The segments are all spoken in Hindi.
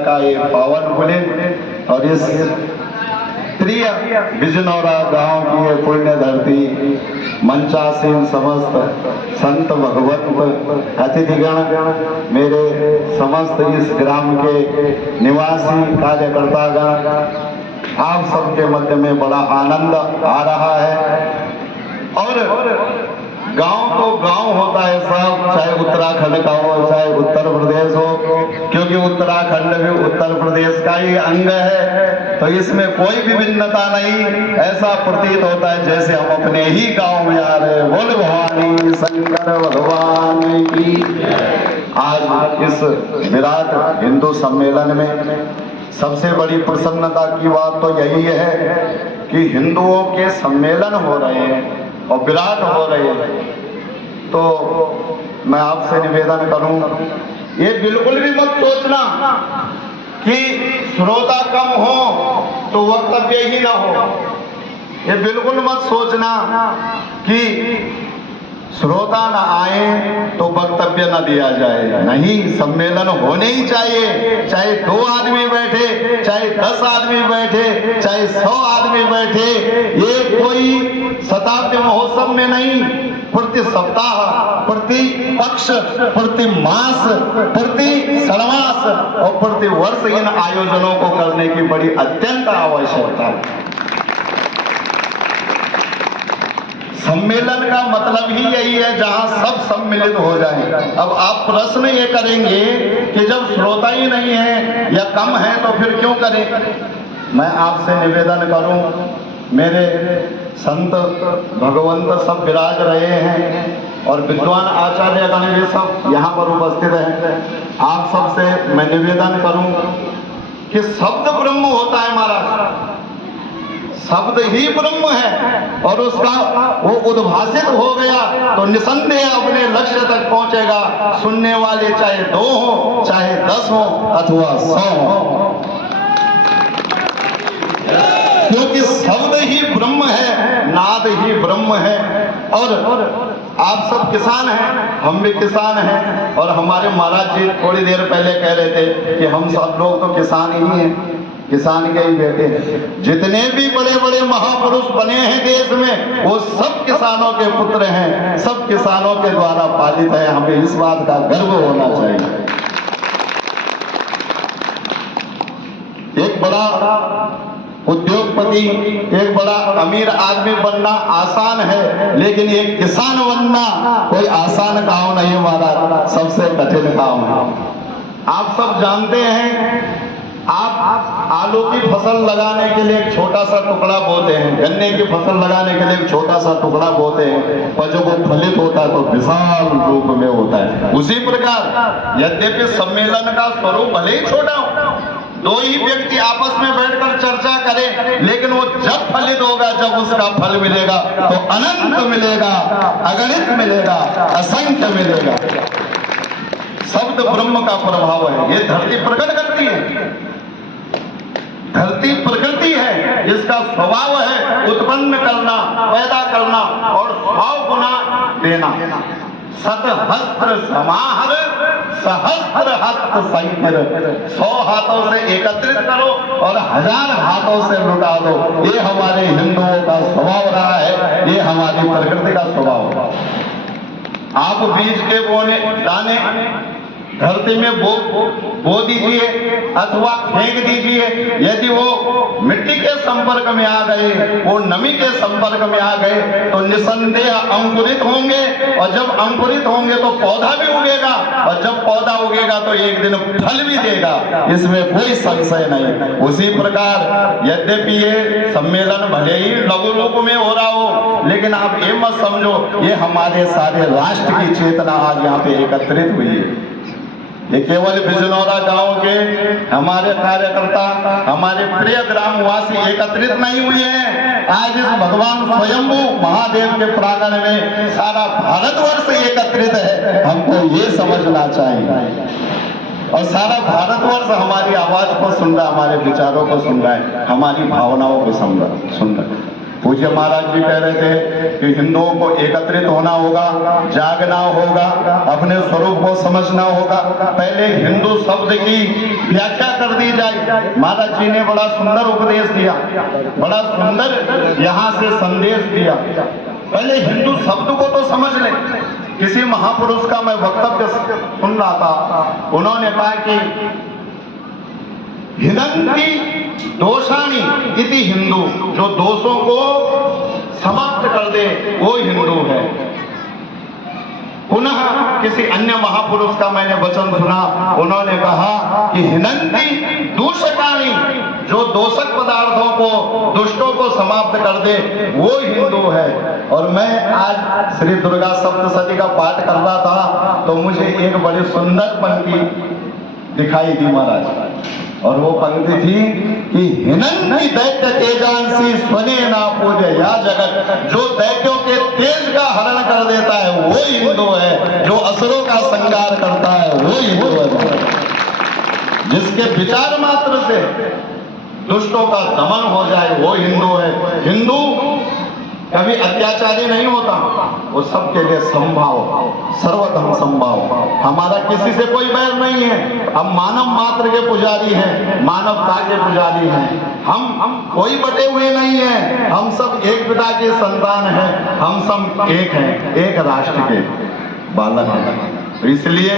का ये पावन पुलिन और इस प्रिय बिजनौरा गांव की ये पुण्य धरती, मंचासीन समस्त संत भगवत अतिथिगण, मेरे समस्त इस ग्राम के निवासी कार्यकर्तागण, आप सबके मध्य में बड़ा आनंद आ रहा है। और गांव तो गांव होता है सब, चाहे उत्तराखंड का हो चाहे उत्तर प्रदेश हो, क्योंकि उत्तराखंड भी उत्तर प्रदेश का ही अंग है, तो इसमें कोई भी भिन्नता नहीं। ऐसा प्रतीत होता है जैसे हम अपने ही गांव में आ रहे। बोल भवानी शंकर भगवान की। आज इस विराट हिंदू सम्मेलन में सबसे बड़ी प्रसन्नता की बात तो यही है कि हिंदुओं के सम्मेलन हो रहे हैं और विराट हो रहे हैं। तो मैं आपसे निवेदन करूं, ये बिल्कुल भी मत सोचना कि श्रोता कम हो तो वक्तव्य ही ना हो। ये बिल्कुल मत सोचना कि श्रोता न आए तो वक्तव्य न दिया जाए। नहीं, सम्मेलन होने ही चाहिए। चाहे 2 आदमी बैठे, चाहे 10 आदमी बैठे, चाहे 100 आदमी बैठे, ये कोई शताब्दी महोत्सव में नहीं, प्रति सप्ताह, प्रति पक्ष, प्रति मास, प्रति षण्मास और प्रति वर्ष इन आयोजनों को करने की बड़ी अत्यंत आवश्यकता है। सम्मेलन का मतलब ही यही है जहां सब सम्मिलित हो जाए। अब आप प्रश्न ये करेंगे कि जब श्रोता ही नहीं है या कम है तो फिर क्यों करें। मैं आपसे निवेदन करूं, मेरे संत भगवंत सब विराज रहे हैं और विद्वान आचार्य गण भी सब यहाँ पर उपस्थित हैं। आप सबसे मैं निवेदन करूं कि शब्द ब्रह्म होता है महाराज, शब्द ही ब्रह्म है और उसका वो उद्भासित हो गया तो निसंदेह अपने लक्ष्य तक पहुंचेगा। सुनने वाले चाहे 2 हो, चाहे 10 हो अथवा 100 हो, क्योंकि शब्द ही ब्रह्म है, नाद ही ब्रह्म है। और आप सब किसान हैं, हम भी किसान हैं, और हमारे महाराज जी थोड़ी देर पहले कह रहे थे कि हम सब लोग तो किसान ही हैं, किसान के ही बेटे हैं। जितने भी बड़े बड़े महापुरुष बने हैं देश में, वो सब किसानों के पुत्र हैं, सब किसानों के द्वारा पालित है। हमें इस बात का गर्व होना चाहिए। एक बड़ा उद्योगपति, एक बड़ा अमीर आदमी बनना आसान है, लेकिन एक किसान बनना कोई आसान काम नहीं हमारा, सबसे कठिन काम है। आप सब जानते हैं, आप आलू की फसल लगाने के लिए एक छोटा सा टुकड़ा बोते हैं, गन्ने की फसल लगाने के लिए एक छोटा सा टुकड़ा बोते हैं, और जब वो फलित होता है तो विशाल रूप में होता है। उसी प्रकार यद्यपि सम्मेलन का स्वरूप भले ही छोटा हो, 2 ही व्यक्ति आपस में बैठकर चर्चा करें, लेकिन वो जब फलित होगा, जब उसका फल मिलेगा तो अनंत मिलेगा, अगणित मिलेगा, असंख्य मिलेगा। शब्द ब्रह्म का प्रभाव है। ये धरती प्रकट करती है, धरती प्रकृति है, जिसका स्वभाव है उत्पन्न करना, पैदा करना और 100 गुना देना। शतहस्त्र समाहर सहस्त्र हस्त संकर, 100 हाथों से एकत्रित करो और 1000 हाथों से लुटा दो। ये हमारे हिंदुओं का स्वभाव रहा है, ये हमारी प्रकृति का स्वभाव है। आप बीज के बोने दाने धरती में बो दीजिए अथवा फेंक दीजिए, यदि वो मिट्टी के संपर्क में आ गए, वो नमी के संपर्क में आ गए, तो निसंदेह अंकुरित होंगे, और जब अंकुरित होंगे तो पौधा भी उगेगा, और जब पौधा उगेगा तो एक दिन फल भी देगा, इसमें कोई संशय नहीं। उसी प्रकार यद्यपि ये सम्मेलन भले ही लघु रूप में हो रहा हो, लेकिन आप ये मत समझो ये हमारे सारे राष्ट्र की चेतना आज यहाँ पे एकत्रित हुई है। ये केवल बिजनौरा गांव के हमारे कार्यकर्ता, हमारे प्रिय ग्रामवासी एकत्रित नहीं हुए हैं। आज इस भगवान स्वयंभू महादेव के प्रांगण में सारा भारतवर्ष एकत्रित है। हमको ये समझना चाहिए, और सारा भारतवर्ष हमारी आवाज को सुन रहा है, हमारे विचारों को सुन रहा है, हमारी भावनाओं को सुन रहा है। पूज्य महाराज जी कह रहे थे कि हिंदुओं को एकत्रित होना होगा, जागना होगा, अपने स्वरूप को समझना होगा। पहले हिंदू शब्द की व्याख्या कर दी जाए। महाराज जी ने बड़ा सुंदर उपदेश दिया, बड़ा सुंदर यहाँ से संदेश दिया। पहले हिंदू शब्द को तो समझ ले। किसी महापुरुष का मैं वक्तव्य सुन रहा था, उन्होंने कहा कि हिनंती दोषाणी इति हिंदू, जो दोषों को समाप्त कर दे वो हिंदू है। पुनः किसी अन्य महापुरुष का मैंने वचन सुना, उन्होंने कहा कि हिनंती दूषकाणी, जो दोषक पदार्थों को, दुष्टों को समाप्त कर दे वो हिंदू है। और मैं आज श्री दुर्गा सप्तशती का पाठ कर रहा था तो मुझे एक बड़ी सुंदर पंक्ति दिखाई दी महाराज, और वो पंक्ति थी कि हिनंती दैत्य तेजांसी स्वने ना पूजे या जगत, जो दैत्यों के तेज का हरण कर देता है वो हिंदू है, जो असुरों का संहार करता है वो हिंदू है, जिसके विचार मात्र से दुष्टों का दमन हो जाए वो हिंदू है। हिंदू कभी अत्याचारी नहीं होता, वो सबके लिए संभाव, सर्वधर्म संभाव। हमारा किसी से कोई बैर नहीं है, हम मानव मात्र के पुजारी हैं, मानवता के पुजारी हैं। हम कोई बटे हुए नहीं हैं, हम सब एक पिता के संतान हैं, हम सब एक हैं, एक राष्ट्र के बालक हैं। इसलिए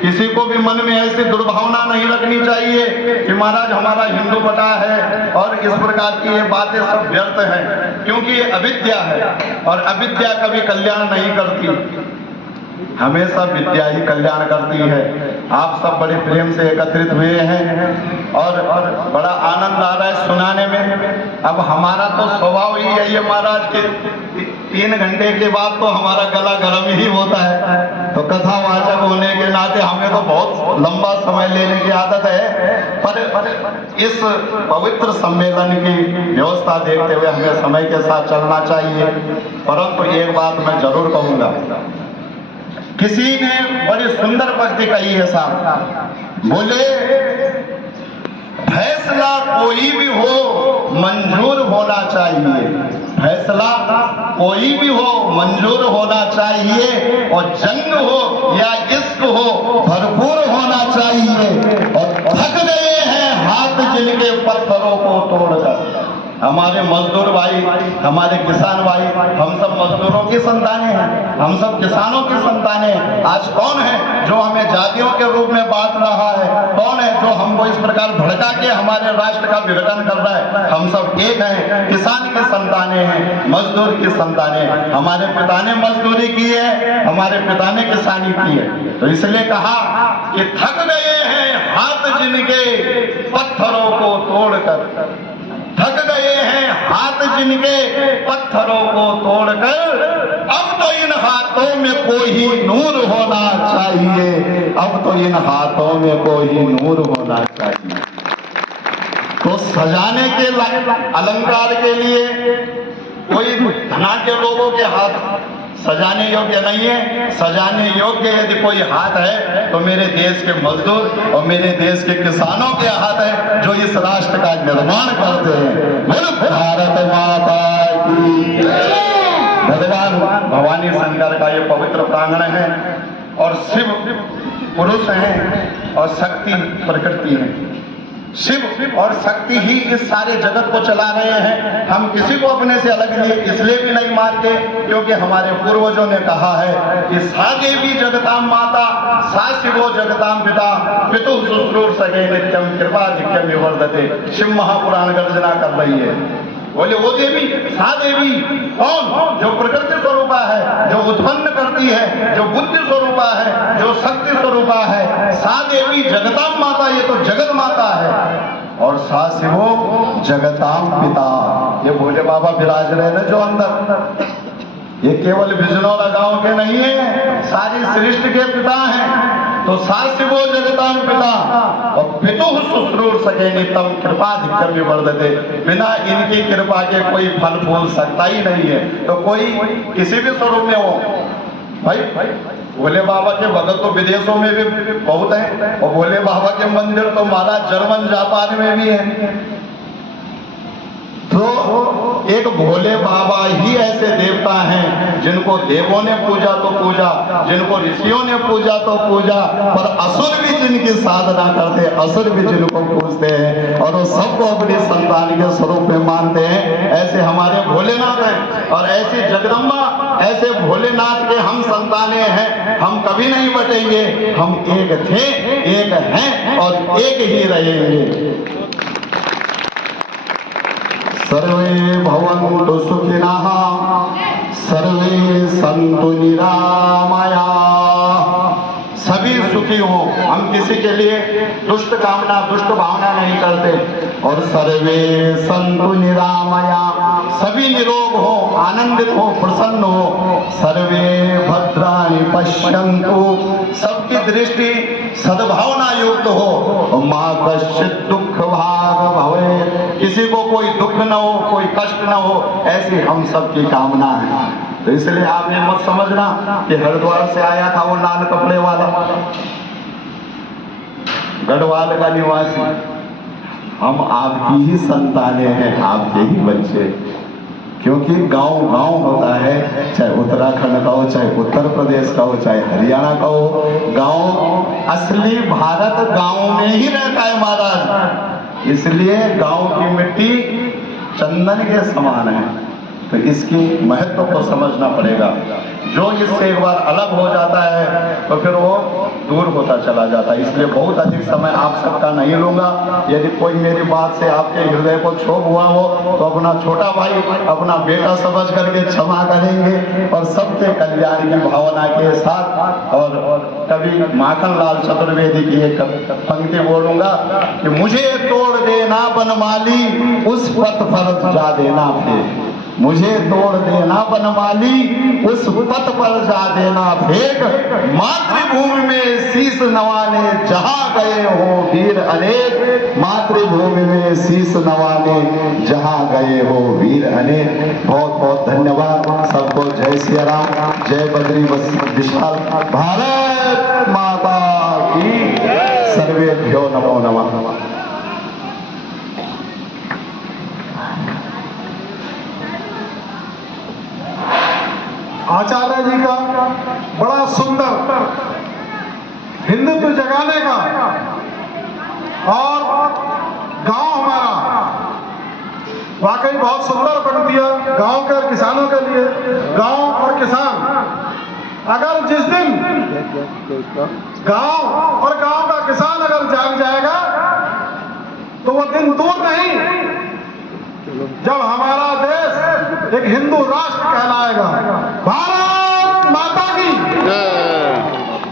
किसी को भी मन में ऐसी दुर्भावना नहीं रखनी चाहिए कि महाराज हमारा हिंदू बटा है और इस प्रकार की ये बातें सब व्यर्थ हैं, क्योंकि ये अविद्या है और अविद्या कभी कल्याण नहीं करती, हमेशा विद्या ही कल्याण करती है। आप सब बड़े प्रेम से एकत्रित हुए हैं और बड़ा आनंद आ रहा है सुनाने में। अब हमारा तो स्वभाव ही है ये महाराज के 3 घंटे के बाद तो हमारा गला गर्म ही होता है, तो कथावाचक होने के नाते हमें तो बहुत लंबा समय लेने की आदत है, पर इस पवित्र सम्मेलन की व्यवस्था देखते हुए हमें समय के साथ चलना चाहिए। परंतु एक बात मैं जरूर कहूंगा, किसी ने बड़ी सुंदर पंक्ति कही है साहब, बोले फैसला कोई भी हो मंजूर होना चाहिए, फैसला कोई भी हो मंजूर होना चाहिए, और जंग हो या इश्क हो भरपूर होना चाहिए। और थक गए हैं हाथ जिनके पत्थरों को तोड़कर। हमारे मजदूर भाई, हमारे किसान भाई, हम सब मजदूरों की संतानें हैं, हम सब किसानों की संतानें हैं। आज कौन है जो हमें जातियों के रूप में बांट रहा है? कौन है जो हमको इस प्रकार भड़का के हमारे राष्ट्र का विघटन कर रहा है? हम सब एक हैं, किसान की संतानें हैं, मजदूर की संतानें हैं। हमारे पिता ने मजदूरी की है, हमारे पिता ने किसानी की है, तो इसलिए कहा कि थक गए हैं हाथ जिनके पत्थरों को तोड़कर, थक गए हैं हाथ जिनके पत्थरों को तोड़कर, अब तो इन हाथों में कोई नूर होना चाहिए, अब तो इन हाथों में कोई नूर होना चाहिए। तो सजाने के अलंकार के लिए कोई धनाढ्य लोगों के हाथ सजाने योग्य नहीं है। सजाने योग्य यदि कोई हाथ है तो मेरे देश के मजदूर और मेरे देश के किसानों के हाथ है, जो इस राष्ट्र का निर्माण करते हैं। बोलो भारत माता की जय। भगवान भवानी शंकर का ये पवित्र प्रांगण है और शिव पुरुष हैं और शक्ति प्रकृति है। शिव और शक्ति ही इस सारे जगत को चला रहे हैं। हम किसी को अपने से अलग इसलिए भी नहीं मानते क्योंकि हमारे पूर्वजों ने कहा है कि सा देवी जगताम माता सा शिवो जगताम पिता पितु शुश्रूर सगे नित्यम कृपा धिक्यम विवर्धते। शिव महापुराण गर्जना कर रही है। बोले वो देवी, सा देवी कौन? जो प्रकृति स्वरूपा है, जो उत्पन्न करती है, जो बुद्धि स्वरूपा है, जो शक्ति स्वरूपा है। सा देवी जगताम माता, ये तो जगत माता है। और सा शिवो जगताम पिता, ये भोले बाबा विराज रहे ना जो अंदर, ये केवल बिजनौरा गांव के नहीं है, सारी सृष्टि के पिता हैं। तो सा शिवो जगताम पिता और पितु शुश्रूर सके नितम कृपा धिक्यम विवर्धते। बिना इनकी कृपा के कोई फल फूल सकता ही नहीं है। तो कोई किसी भी स्वरूप में हो, भाई भोले बाबा के भगत तो विदेशों में भी बहुत हैं और भोले बाबा के मंदिर तो महाराज जर्मन जापान में भी है। तो एक भोले बाबा ही ऐसे देवता हैं जिनको देवों ने पूजा तो पूजा, जिनको ऋषियों ने पूजा तो पूजा, पर असुर भी जिनकी साधना करते, असुर भी जिनको पूजते हैं और वो सबको अपनी संतान के स्वरूप में मानते हैं। ऐसे हमारे भोलेनाथ हैं और ऐसी जगदम्बा, ऐसे भोलेनाथ के हम संतानें हैं। हम कभी नहीं बटेंगे, हम एक थे, एक हैं और एक ही रहेंगे। सर्वे भवन्तु सुखिनः, सर्वे सन्तु निरामयाः। सभी सुखी हो, हम किसी के लिए दुष्ट कामना, दुष्ट भावना नहीं करते। और सर्वे सन्तु निरामया, सभी निरोग हो, आनंदित हो, प्रसन्न हो। सर्वे भद्राणि पश्यन्तु, सबकी दृष्टि सद्भावना युक्त हो। मा कश्चित् दुःख भाग भवेत्, किसी को कोई दुख न हो, कोई कष्ट न हो, ऐसी हम सबकी कामना है। तो इसलिए आप ये मत समझना कि हरिद्वार से आया था वो लाल कपड़े वाला, गढ़वाल का निवासी। हम आपकी ही संतानें हैं, आपके ही बच्चे। क्योंकि गांव गांव होता है, चाहे उत्तराखंड का हो, चाहे उत्तर प्रदेश का हो, चाहे हरियाणा का हो। गांव, असली भारत गांव में ही रहता है महाराज। इसलिए गांव की मिट्टी चंदन के समान है। तो इसकी महत्व को समझना पड़ेगा। जो इससे एक बार अलग हो जाता है तो फिर वो दूर होता चला जाता है। इसलिए बहुत अधिक समय आप सबका नहीं लूंगा। यदि कोई मेरी बात से आपके हृदय को क्षोभ हुआ हो तो अपना छोटा भाई, अपना बेटा समझ करके क्षमा करेंगे और सबके कल्याण की भावना के साथ। और कभी माखन लाल चतुर्वेदी की एक पंक्ति बोलूंगा कि मुझे तोड़ देना बनमाली, उस पथ पर जा देना फेंक। मुझे तोड़ देना बनमाली, उस पथ पर जा देना फेंक। मातृभूमि में शीश नवाने जहां गए हो वीर अनेक, मातृभूमि में शीश नवाने जहां गए हो वीर अनेक। बहुत बहुत धन्यवाद सबको। जय सिया राम, जय बद्री विशाल, भारत माता की। सर्वेभ्यो नमो नमः। आचार्य जी का बड़ा सुंदर हिंदुत्व जगाने का और गांव हमारा वाकई बहुत सुंदर बन दिया गांव के और किसानों के लिए। गांव और किसान, अगर जिस दिन गांव और गांव का किसान अगर जाग जाएगा तो वो दिन दूर नहीं जब हमारा देश एक हिंदू राष्ट्र कहलाएगा। भारत माता की जय।